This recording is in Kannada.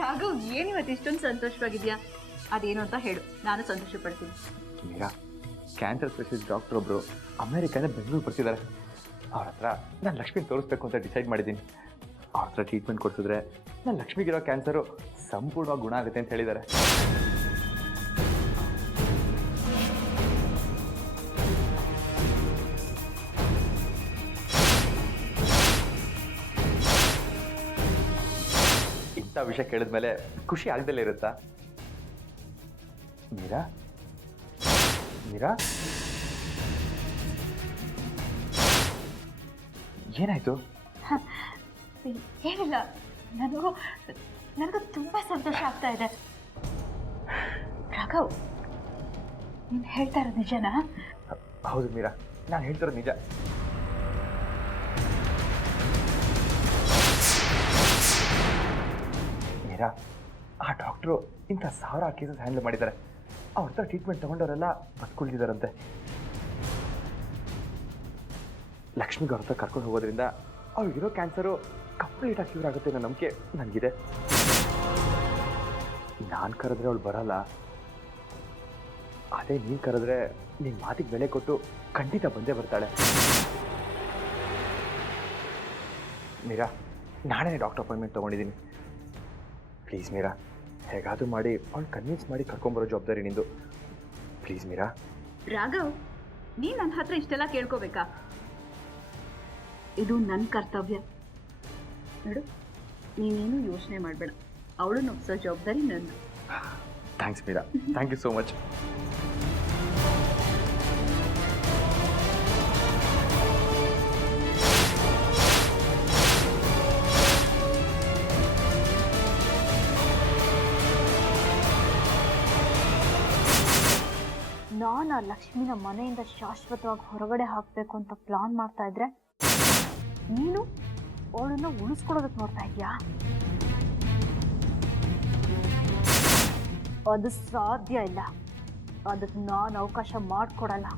ರಾಘವ್ ಏನಿವತ್ತು ಇಷ್ಟೊಂದು ಸಂತೋಷವಾಗಿದ್ಯಾ? ಅದೇನು ಅಂತ ಹೇಳು, ನಾನು ಸಂತೋಷ ಪಡ್ತೀನಿ. ಮೀರಾ, ಕ್ಯಾನ್ಸರ್ ಸ್ಪೆಷಲಿಸ್ಟ್ ಡಾಕ್ಟರ್ ಒಬ್ಬರು ಅಮೇರಿಕಾದ ಬೆಂಗಳೂರು ಬರ್ತಿದ್ದಾರೆ. ಅವ್ರ ಹತ್ರ ನಾನು ಲಕ್ಷ್ಮಿ ತೋರಿಸ್ಬೇಕು ಅಂತ ಡಿಸೈಡ್ ಮಾಡಿದ್ದೀನಿ. ಅವ್ರ ಹತ್ರ ಟ್ರೀಟ್ಮೆಂಟ್ ಕೊಡಿಸಿದ್ರೆ ನಾನು ಲಕ್ಷ್ಮಿಗಿರೋ ಕ್ಯಾನ್ಸರು ಸಂಪೂರ್ಣವಾಗಿ ಗುಣ ಆಗುತ್ತೆ ಅಂತ ಹೇಳಿದ್ದಾರೆ. ಇಂಥ ವಿಷಯ ಕೇಳಿದ್ಮೇಲೆ ಖುಷಿ ಆಗದಲ್ಲೇ ಇರುತ್ತಾ? ಮೀರಾ ಮೀರಾ, ಏನಾಯ್ತು? ಏನಿಲ್ಲ, ನನಗೂ ತುಂಬಾ ಸಂತೋಷ ಆಗ್ತಾ ಇದೆ. ರಾಘವ್, ನೀನು ಹೇಳ್ತಾ ಇರೋದು ನಿಜನಾ? ಹೌದು ಮೀರಾ, ನಾನು ಹೇಳ್ತಿರೋದು ನಿಜ. ಮೀರಾ, ಆ ಡಾಕ್ಟ್ರು ಇಂಥ 1000 ಕೇಸಸ್ ಹ್ಯಾಂಡಲ್ ಮಾಡಿದ್ದಾರೆ. ಅವ್ರ ಹತ್ರ ಟ್ರೀಟ್ಮೆಂಟ್ ತಗೊಂಡವರೆಲ್ಲ ಬದುಕುಳಿದಿದ್ದಾರಂತೆ. ಲಕ್ಷ್ಮಿಗೆ ಅವ್ರ ಹತ್ರ ಕರ್ಕೊಂಡು ಹೋಗೋದ್ರಿಂದ ಅವ್ರಿಗಿರೋ ಕ್ಯಾನ್ಸರು ಕಂಪ್ಲೀಟಾಗಿ ಕ್ಯೂರ್ ಆಗುತ್ತೆ ಅನ್ನೋ ನಂಬಿಕೆ ನನಗಿದೆ. ನಾನು ಕರೆದ್ರೆ ಅವಳು ಬರಲ್ಲ, ಅದೇ ನೀನು ಕರೆದ್ರೆ ನಿನ್ನ ಮಾತಿಗೆ ಬೆಲೆ ಕೊಟ್ಟು ಖಂಡಿತ ಬಂದೇ ಬರ್ತಾಳೆ. ಮೀರಾ, ನಾಳೆ ಡಾಕ್ಟರ್ ಅಪಾಯಿಂಟ್ಮೆಂಟ್ ತೊಗೊಂಡಿದ್ದೀನಿ. ಪ್ಲೀಸ್ ಮೀರಾ, ಹೇಗಾದರೂ ಮಾಡಿ ಅವ್ಳು ಕನ್ವಿನ್ಸ್ ಮಾಡಿ ಕರ್ಕೊಂಬರೋ ಜವಾಬ್ದಾರಿ ನಿಂದು. ಪ್ಲೀಸ್ ಮೀರಾ. ರಾಘವ್, ನೀನು ನನ್ನ ಹತ್ರ ಇಷ್ಟೆಲ್ಲ ಕೇಳ್ಕೋಬೇಕಾ? ಇದು ನನ್ನ ಕರ್ತವ್ಯ. ನೋಡು, ನೀನೇನು ಯೋಚನೆ ಮಾಡಬೇಡ, ಅವಳನ್ನು ಒಪ್ಸೋ ಜವಾಬ್ದಾರಿ ನಂದು. Thanks Meera, thank you so much. ನಾನು ಆ ಲಕ್ಷ್ಮಿನ ಮನೆಯಿಂದ ಶಾಶ್ವತವಾಗಿ ಹೊರಗಡೆ ಹಾಕಬೇಕು ಅಂತ ಪ್ಲಾನ್ ಮಾಡ್ತಾ ಇದ್ರೆ ನೀನು ಅವಳನ್ನ ಉಳಿಸ್ಕೊಡೋದಕ್ಕೆ ನೋಡ್ತಾ ಇದೀಯಾ? ಅದು ಸಾಧ್ಯ ಇಲ್ಲ. ಅದಕ್ಕೆ ನಾನು ಅವಕಾಶ ಮಾಡಿಕೊಡಲ್ಲ.